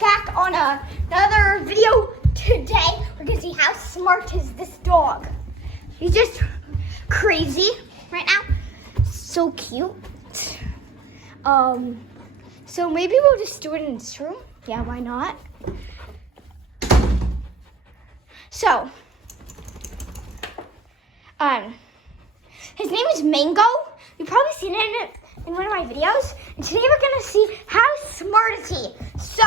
back on another video. Today, we're gonna see how smart is this dog. He's just crazy right now. So cute. So maybe we'll just do it in this room. Yeah, why not? So, his name is Mango. You've probably seen it in one of my videos. And today we're gonna see how smart is he. So,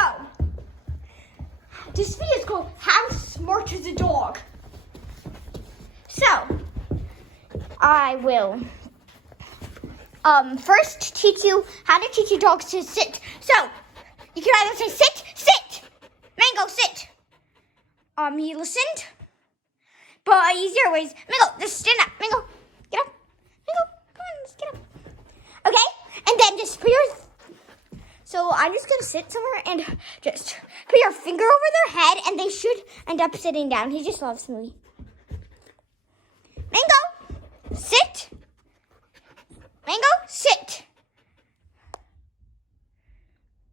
this video is called How Smart is a Dog? So, I will first teach you how to teach your dogs to sit. So, you can either say sit, sit, Mango, sit. He listened, but easier ways. Mango, just stand up. Mango, get up. Mango, come on, let's get up. Okay, and then just put your. So I'm just gonna sit somewhere and just put your finger over their head, and they should end up sitting down. He just loves me. Mango, sit. Mango, sit.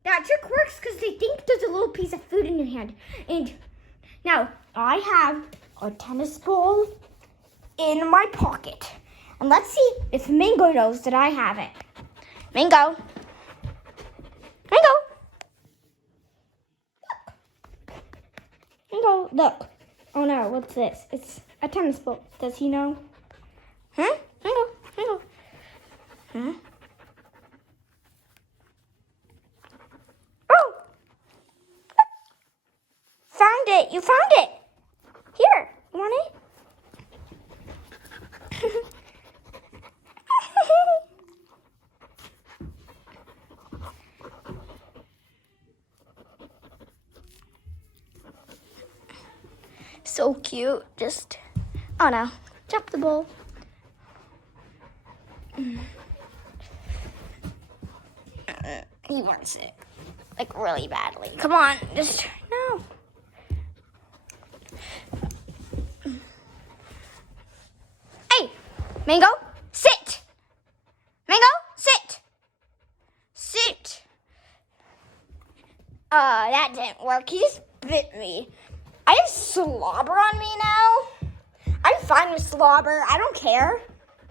That trick works because they think there's a little piece of food in your hand. And now I have a tennis ball in my pocket. And let's see if Mango knows that I have it. Mango. Mango. Mango, look. Oh no, what's this? It's a tennis ball. Does he know? Huh? Mango, Mango. Huh? Oh! Found it! You found it! Here, you want it? So cute. Just, oh no, drop the bowl. He wants it, like really badly. Come on, just, no. Hey, Mango, sit. Mango, sit. Sit. That didn't work. He just bit me. I have slobber on me now. I'm fine with slobber. I don't care.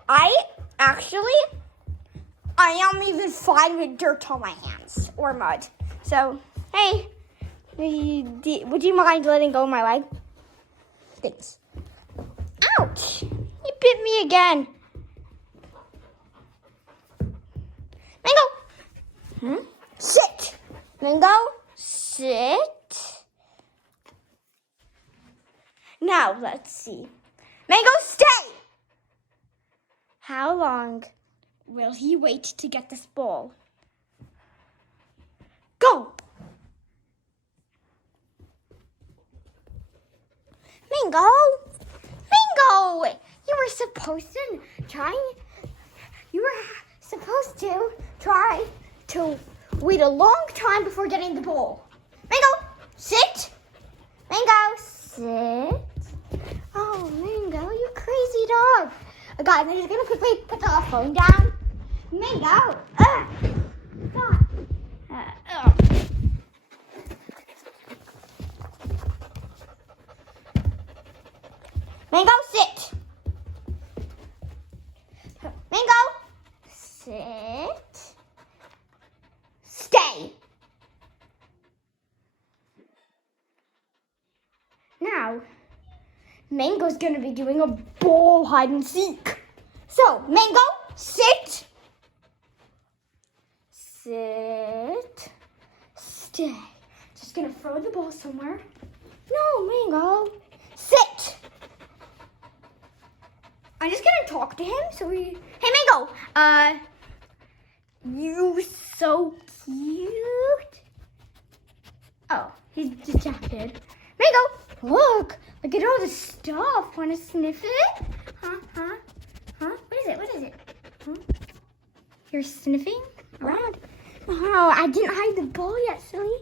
I am even fine with dirt on my hands or mud. So, hey, would you mind letting go of my leg? Thanks. Ouch! You bit me again. Mango! Sit! Mango, sit. Now, let's see. Mango, stay! How long will he wait to get this ball? Go! Mango! Mango! You were supposed to try to wait a long time before getting the ball. Mango, sit! Mango, sit! Oh, Mango, you crazy dog. God, I'm just gonna quickly put the phone down. Mango! God! Mango, sit! Mango, sit. Stay! Now, Mango's gonna be doing a ball hide and seek. So, Mango, sit. Sit. Stay. Just gonna throw the ball somewhere. No, Mango. Sit. I'm just gonna talk to him. Hey, Mango. You so cute. Oh, he's distracted. Mango, look at all this stuff. Wanna sniff it? Huh? What is it? Huh? You're sniffing around? Oh, I didn't hide the ball yet, silly.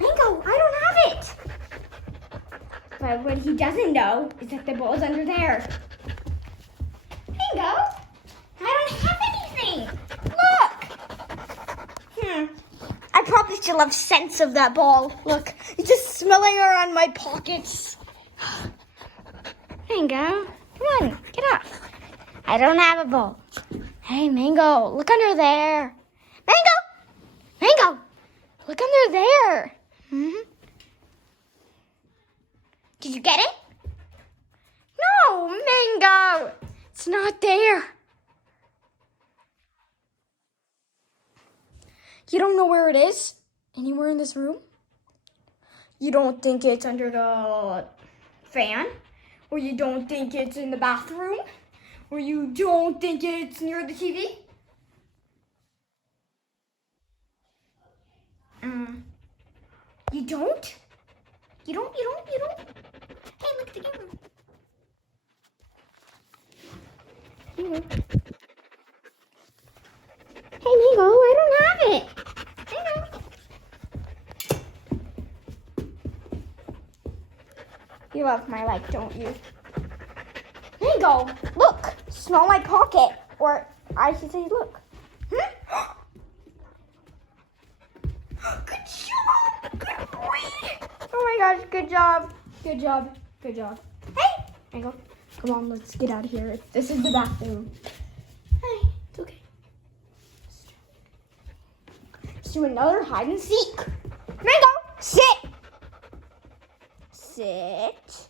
Mango, I don't have it. But what he doesn't know is that the ball's under there. Mango, I don't have anything. Look. still have sense of that ball. Look, it's just smelling around my pockets. Mango, come on, get up. I don't have a ball. Hey, Mango, look under there. Mango, look under there. Did you get it? No, Mango, it's not there. You don't know where it is? Anywhere in this room? You don't think it's under the fan? Or you don't think it's in the bathroom? Or you don't think it's near the TV? You don't? You don't? Hey, look at the camera. Hey, Mango, I don't have it. You love my life, don't you? Mango, look, smell my pocket. Or I should say, look. Good job, good boy. Oh my gosh, good job. Hey, Mango, come on, let's get out of here. This is the bathroom. Hey, it's okay. Let's do another hide and seek. Mango, sit. Sit.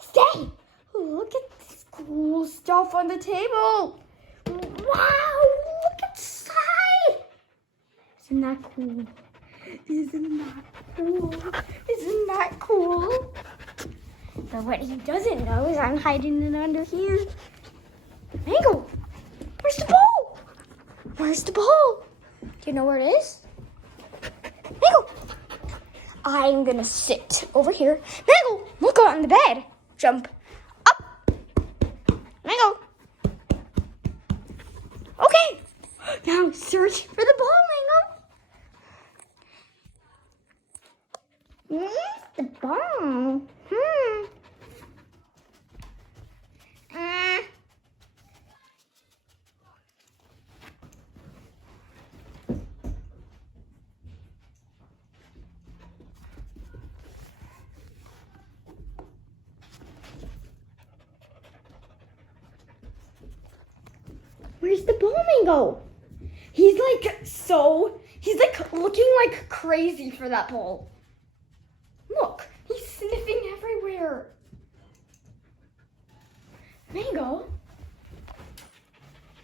Stay. Look at this cool stuff on the table. Wow, look inside. Isn't that cool? But what he doesn't know is I'm hiding it under here. Mango, where's the ball? Do you know where it is? Mango, I'm gonna sit over here. Mango, look on the bed. Jump up. Mango. Okay, now search for the ball, Mango. Where's the ball? Where's the ball, Mango? He's looking like crazy for that ball. Look, he's sniffing everywhere. Mango,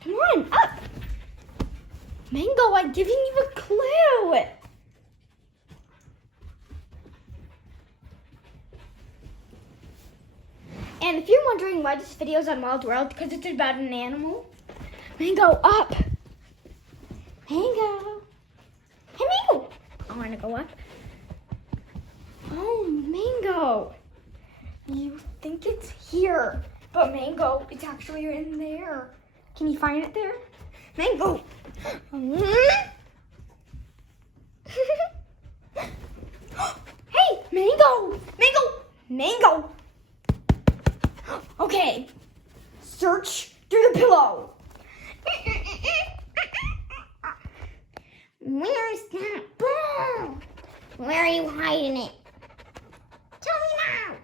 come on, up. Mango, I'm giving you a clue. And if you're wondering why this video is on Wild World, because it's about an animal. Mango, up. Mango. Hey, Mango. I want to go up. Oh, Mango. You think it's here, but Mango, it's actually in there. Can you find it there? Mango. Hey, Mango. Mango. Okay. Search through the pillow. Where's that ball? Where are you hiding it? Tell me now.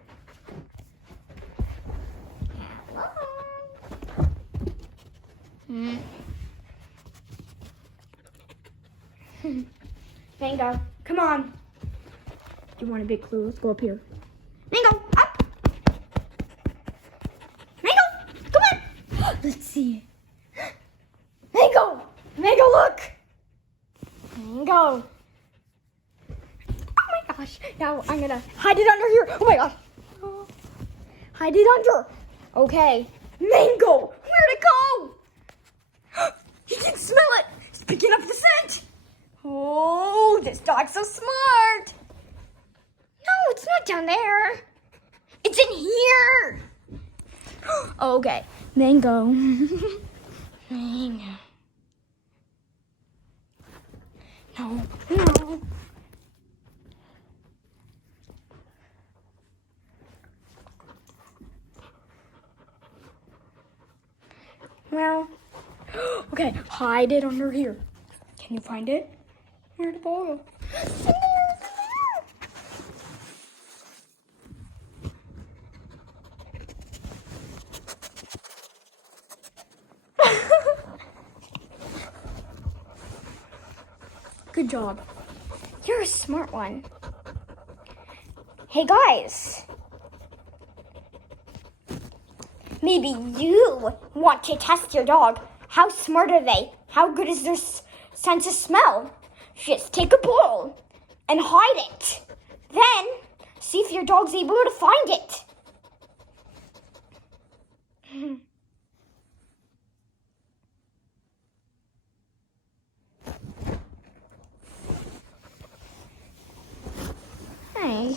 Hello? Mango, come on. Do you want a big clue? Let's go up here. Mango, up. Mango, come on. Let's see. Mango, look. Mango. Oh my gosh. Now I'm gonna hide it under here. Oh my gosh. Hide it under. Okay. Mango, where'd it go? He can smell it. He's picking up the scent. Oh, this dog's so smart. No, it's not down there. It's in here. Okay. Mango. Mango. No. Well, okay, hide it under here. Can you find it? Where'd the ball go? It's in there. Good job. You're a smart one. Hey guys. Maybe you want to test your dog. How smart are they? How good is their sense of smell? Just take a bowl and hide it. Then see if your dog's able to find it. Hey,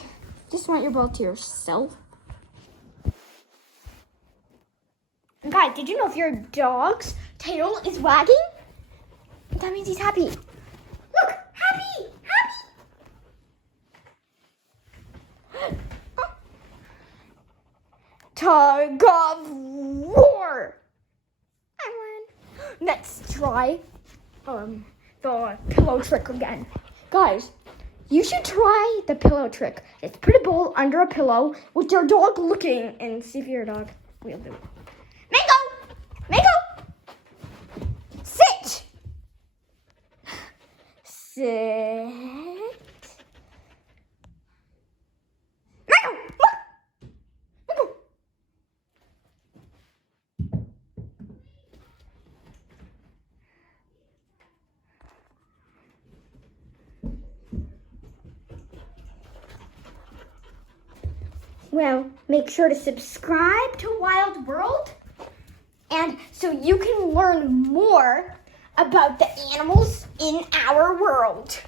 just want your ball to yourself. Guys, did you know if your dog's tail is wagging, that means he's happy? Look, happy, happy. Tug of war. I win. Let's try the pillow trick again. Guys, you should try the pillow trick. Just put a bowl under a pillow with your dog looking and see if your dog will do it. Mango! Mango! Sit! Sit. Mango! Look! Mango! Well, make sure to subscribe to Wild World, and so you can learn more about the animals in our world.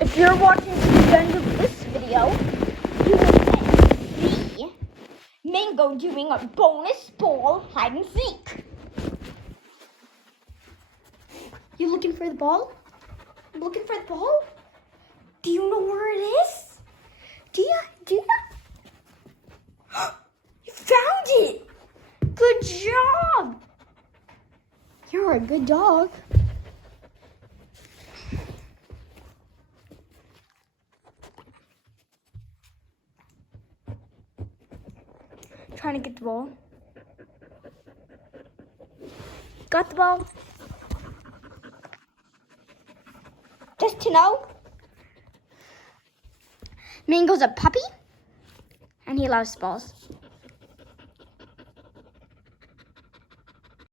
If you're watching to the end of this video, you will see Mango doing a bonus ball hide and seek. You looking for the ball? Looking for the ball? Do you know where it is? Do you? You found it! Good job! You're a good dog. Trying to get the ball. Got the ball. Just to know, Mango's a puppy, and he loves balls.